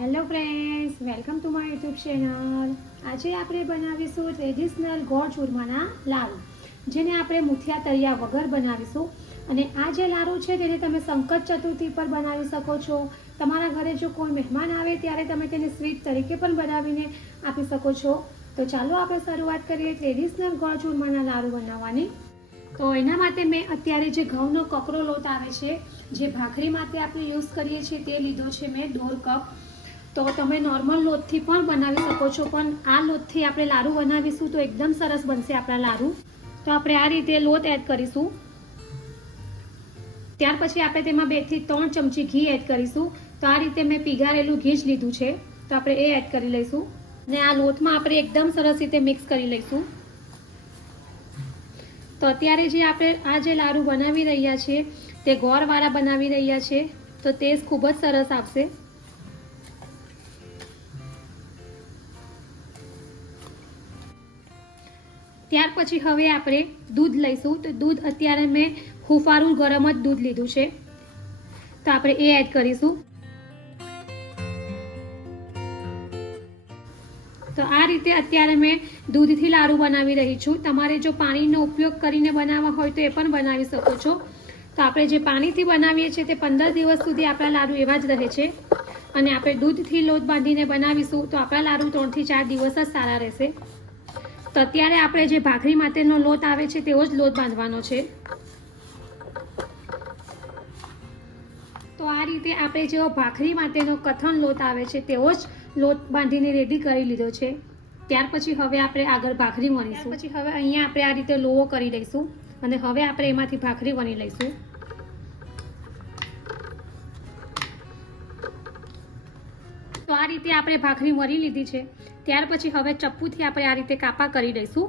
Hello friends, welcome to my YouTube channel. આજે આપણે બનાવીશું ટ્રેડિશનલ ગોળ ચૂરમાના લાડુ, જેને આપણે મુઠિયા તળિયા વગર બનાવીશું. અને આ જે લાડુ છે તેને તમે સંકટ ચતુર્થી પર બનાવી શકો છો. તમારા ઘરે જો કોઈ મહેમાન આવે ત્યારે તમે તેને સ્વીટ તરીકે પણ બનાવીને આપી શકો છો. તો ચાલો આપણે શરૂઆત કરીએ ટ્રેડિશનલ ગોળ ચૂરમાના લાડુ બનાવવાની. તો એના માટે મેં અત્યારે જે ઘઉંનો કકરો લોટ આવે છે, જે ભાખરી માટે આપણે યુઝ કરીએ છીએ, તે લીધો છે મેં 1.5 કપ. તો તમે નોર્મલ લોટથી પણ બનાવી શકો છો, પણ આ લોટથી આપણે લાડુ બનાવીશું તો એકદમ સરસ બનશે આપણા લાડુ. તો આપણે આ રીતે લોટ એડ કરીશું. ત્યાર પછી આપણે તેમાં 2 થી 3 ચમચી ઘી એડ કરીશું. તો આ રીતે મેં પીગારેલું ઘી જ લીધું છે, તો આપણે એ એડ કરી લઈશું. અને આ લોટમાં આપણે એકદમ સરસ રીતે મિક્સ કરી લઈશું. તો અત્યારે જે આપણે આ જે લાડુ બનાવી રહ્યા છીએ તે ગોળવાળા બનાવી રહ્યા છીએ, તો ટેસ્ટ ખૂબ જ સરસ આવશે. ત્યાર પછી હવે આપણે દૂધ લઈશું. તો દૂધ અત્યારે મેં હુંફાળું ગરમ જ દૂધ લીધું છે, તો આપણે એ એડ કરીશું. તો આ રીતે અત્યારે મેં દૂધથી લાડુ બનાવી રહી છું. તમારે જો પાણીનો ઉપયોગ કરીને બનાવવા હોય તો એ પણ બનાવી શકો છો. તો આપણે જે પાણીથી બનાવીએ છીએ તે 15 દિવસ સુધી આપણા લાડુ એવા જ રહે છે. અને આપણે દૂધથી લોટ બાંધીને બનાવીશું તો આપણા લાડુ 3 થી 4 દિવસ જ સારા રહેશે. તો અત્યારે આપણે જે ભાખરી માટેનો લોટ આવે છે તેવો જ લોટ બાંધવાનો છે. તો આ રીતે આપણે જેવો ભાખરી માટેનો કઠણ લોટ આવે છે તેવો જ લોટ બાંધીને રેડી કરી લીધો છે. ત્યાર પછી હવે આપણે આગળ ભાખરી વણીશું. પછી હવે અહીંયા આપણે આ રીતે લોવો કરી લઈશું અને હવે આપણે એમાંથી ભાખરી વણી લઈશું. તો આ રીતે આપણે ભાખરી વણી લીધી છે. ત્યાર પછી હવે ચપ્પુથી આપણે આ રીતે કાપા કરી દઈશું.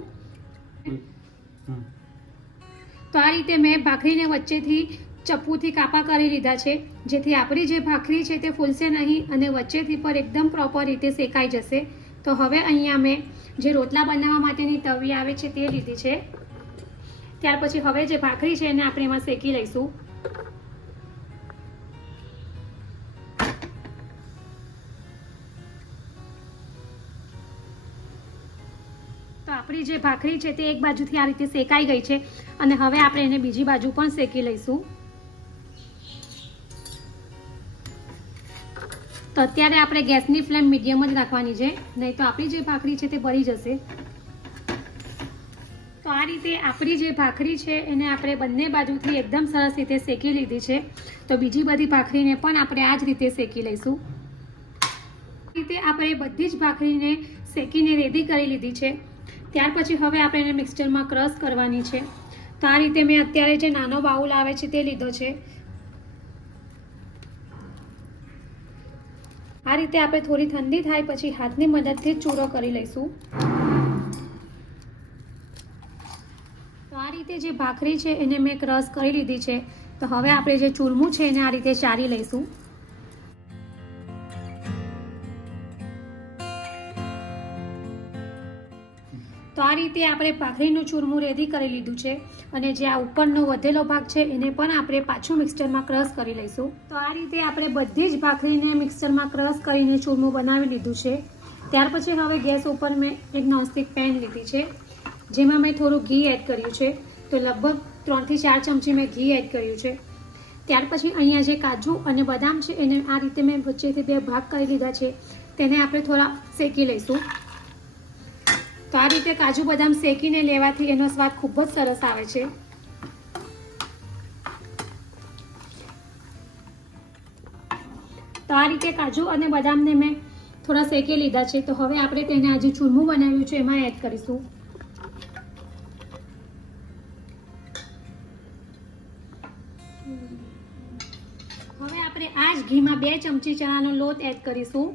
તો આ રીતે મેં ભાખરીને વચ્ચેથી ચપ્પુથી કાપા કરી લીધા છે, જેથી આપણી જે ભાખરી છે તે ફૂલશે નહીં અને વચ્ચેથી પર એકદમ પ્રોપર રીતે શેકાઈ જશે. તો હવે અહીંયા મેં જે રોટલા બનાવવા માટેની તવી આવે છે તે લીધી છે. ત્યાર પછી હવે જે ભાખરી છે એને આપણે એમાં શેકી લઈશું. તો આપણી જે ભાખરી છે તે એક બાજુથી આ રીતે શેકાઈ ગઈ છે અને હવે આપણે એને બીજી બાજુ પણ શેકી લઈશું. તો અત્યારે આપણે ગેસની ફ્લેમ મીડિયમ જ રાખવાની છે, નહીં તો આપણી જે ભાખરી છે તે બળી જશે. તો આ રીતે આપણી જે ભાખરી છે એને આપણે બંને બાજુથી એકદમ સરસ રીતે શેકી લીધી છે. તો બીજી બધી ભાખરીને પણ આપણે આ જ રીતે શેકી લઈશું. આ રીતે આપણે બધી જ ભાખરીને શેકીને રેડી કરી લીધી છે. ત્યાર પછી હવે આપણે એને મિક્સચરમાં ક્રશ કરવાની છે. તો આ રીતે મેં અત્યારે જે નાનો બાઉલ આવે છે તે લીધો છે. આ રીતે આપણે થોડી ઠંડી થાય પછી હાથની મદદથી ચૂરો કરી લઈશું. તો આ રીતે જે ભાખરી છે એને મેં ક્રશ કરી લીધી છે. તો હવે આપણે જે ચૂરમું છે એને આ રીતે ચારી લઈશું. તો આ રીતે આપણે ભાખરીનું ચૂરમું રેડી કરી લીધું છે અને જે આ ઉપરનો વધેલો ભાગ છે એને પણ આપણે પાછું મિક્સચરમાં ક્રશ કરી લઈશું. તો આ રીતે આપણે બધી જ ભાખરીને મિક્સચરમાં ક્રશ કરીને ચૂરમું બનાવી લીધું છે. ત્યાર પછી હવે ગેસ ઉપર મેં એક નોનસ્ટિક પેન લીધી છે, જેમાં મેં થોડું ઘી એડ કર્યું છે. તો લગભગ 3 થી 4 ચમચી મેં ઘી એડ કર્યું છે. ત્યાર પછી અહીંયા જે કાજુ અને બદામ છે એને આ રીતે મેં વચ્ચેથી 2 ભાગ કરી લીધા છે, તેને આપણે થોડા શેકી લઈશું. તો આ રીતે કાજુ બદામ શેકીને લેવાથી એનો સ્વાદ ખૂબ જ સરસ આવે છે. તો આ રીતે કાજુ અને બદામને મેં થોડા શેકી લીધા છે. તો હવે આપણે તેને આ જે ચૂરમું બનાવ્યું છે એમાં એડ કરીશું. હવે આપણે આ જ ઘીમાં 2 ચમચી ચણાનો લોટ એડ કરીશું.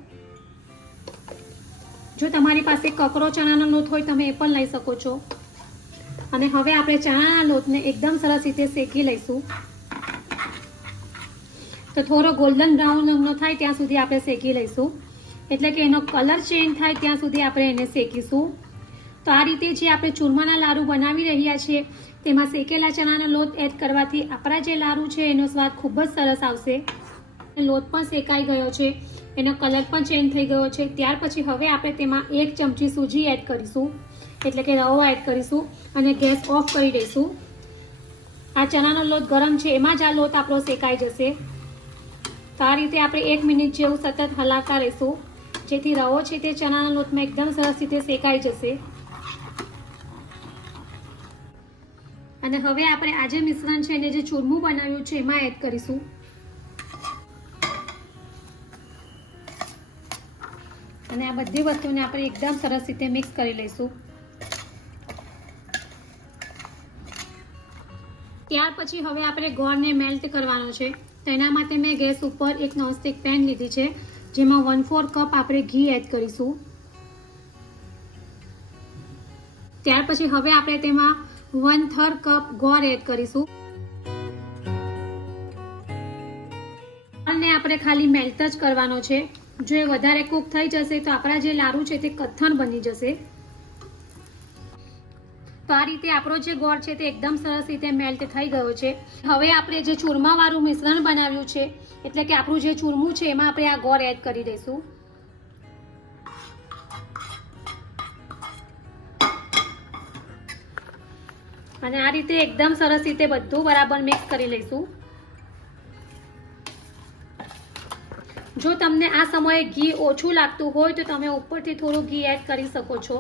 જો તમારી પાસે કકરો ચણાનો લોટ હોય તમે એ પણ લઈ શકો છો. અને હવે આપણે ચણાના લોટને એકદમ સરસ રીતે શેકી લઈશું. તો થોડો ગોલ્ડન બ્રાઉન રંગનો થાય ત્યાં સુધી આપણે શેકી લઈશું, એટલે કે એનો કલર ચેન્જ થાય ત્યાં સુધી આપણે એને શેકીશું. તો આ રીતે જે આપણે ચૂરમાના લાડુ બનાવી રહ્યા છીએ તેમાં શેકેલા ચણાનો લોટ એડ કરવાથી આપણા જે લાડુ છે એનો સ્વાદ ખૂબ જ સરસ આવશે. લોટ પણ શેકાઈ ગયો છે. એનો કલર પણ ચેન્જ થઈ ગયો છે. ત્યાર પછી હવે આપણે તેમાં 1 ચમચી સૂજી એડ કરીશું, એટલે કે રવો એડ કરીશું અને ગેસ ઓફ કરી દઈશું. આ ચણાનો લોટ ગરમ છે એમાં જ આ લોટ આપણો શેકાઈ જશે. તો આ રીતે આપણે 1 મિનિટ જેવું સતત હલાવતા રહીશું, જેથી રવો છે તે ચણાના લોટમાં એકદમ સરસ રીતે શેકાઈ જશે. અને હવે આપણે આ જે મિશ્રણ છે એને જે ચૂરમું બનાવ્યું છે એમાં એડ કરીશું. અને આ બધી વસ્તુને આપણે એકદમ સરસ રીતે મિક્સ કરી લઈશું. ત્યાર પછી હવે આપણે ગોળને મેલ્ટ કરવાનો છે. તો એના માટે મેં ગેસ ઉપર એક નોનસ્ટિક પેન લીધી છે, જેમાં 1/4 કપ આપણે ઘી એડ કરીશું. ત્યાર પછી હવે આપણે તેમાં 1/3 કપ ગોળ એડ કરીશું. ગોળને આપણે ખાલી મેલ્ટ જ કરવાનો છે. જો એ વધારે કૂક થઈ જશે તો આપણા જે લાડુ છે તે કઠણ બની જશે. તો આ રીતે આપણો જે ગોળ છે તે એકદમ સરસ રીતે મેલ્ટ થઈ ગયો છે. હવે આપણે જે ચૂરમાવાળું મિશ્રણ બનાવ્યું છે, એટલે કે આપણું જે ચૂરમું છે એમાં આપણે આ ગોળ એડ કરી દઈશું. અને આ રીતે એકદમ સરસ રીતે બધું બરાબર મિક્સ કરી લઈશું. જો તમને આ સમયે ઘી ઓછું લાગતું હોય તો તમે ઉપરથી થોડું ઘી એડ કરી શકો છો.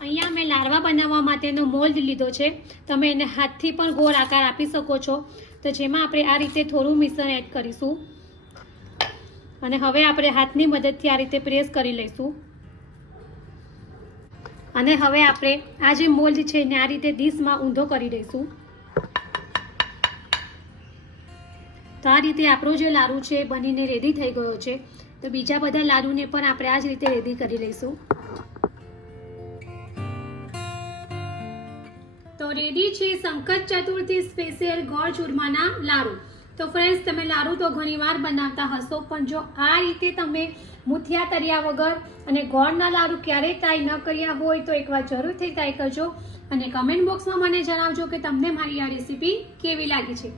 અહીંયા મેં લાડવા બનાવવા માટેનો મોલ્ડ લીધો છે. તમે એને હાથથી પણ ગોળ આકાર આપી શકો છો. તો જેમાં આપણે આ રીતે થોડું મિશ્રણ એડ કરીશું અને હવે આપણે હાથની મદદથી આ રીતે પ્રેસ કરી લઈશું. અને હવે આપણે આ જે મોલ્ડ છે એને આ રીતે ડીશમાં ઊંધો કરી દઈશું. તો આ રીતે આપણો જે લાડુ છે બનીને રેડી થઈ ગયો છે. તો બીજા બધા લાડુને પણ આપણે આ જ રીતે રેડી કરી લઈશું. તો રેડી છે સંકટ ચતુર્થી સ્પેશિયલ ગોળ ચૂરમાના લાડુ. તો ફ્રેન્ડ્સ, તમે લાડુ તો ઘણીવાર બનાવતા હશો, પણ જો આ રીતે તમે મુઠિયા તળ્યા વગર અને ગોળના લાડુ ક્યારેય ટ્રાય ન કર્યા હોય તો એકવાર જરૂરથી ટ્રાય કરજો. અને કમેન્ટ બોક્સમાં મને જણાવજો કે તમને મારી આ રેસીપી કેવી લાગી છે.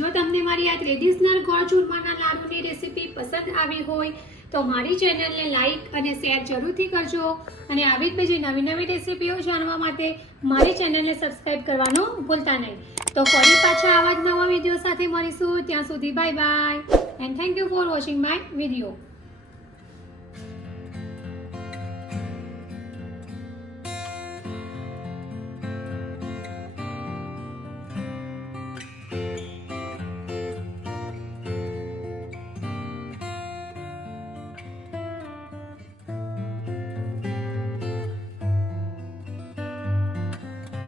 જો તમને મારી આ ટ્રેડિશનલ ગોળ ચૂરમાના લાડુની રેસીપી પસંદ આવી હોય તો મારી ચેનલને લાઈક અને શેર જરૂરથી કરજો. અને આવી જ બીજી નવી નવી રેસીપીઓ જાણવા માટે મારી ચેનલને સબસ્ક્રાઈબ કરવાનું ભૂલતા નહીં. તો ફરી પાછા આવા જ નવા વિડીયો સાથે મળીશું. ત્યાં સુધી bye bye and thank you for watching my video.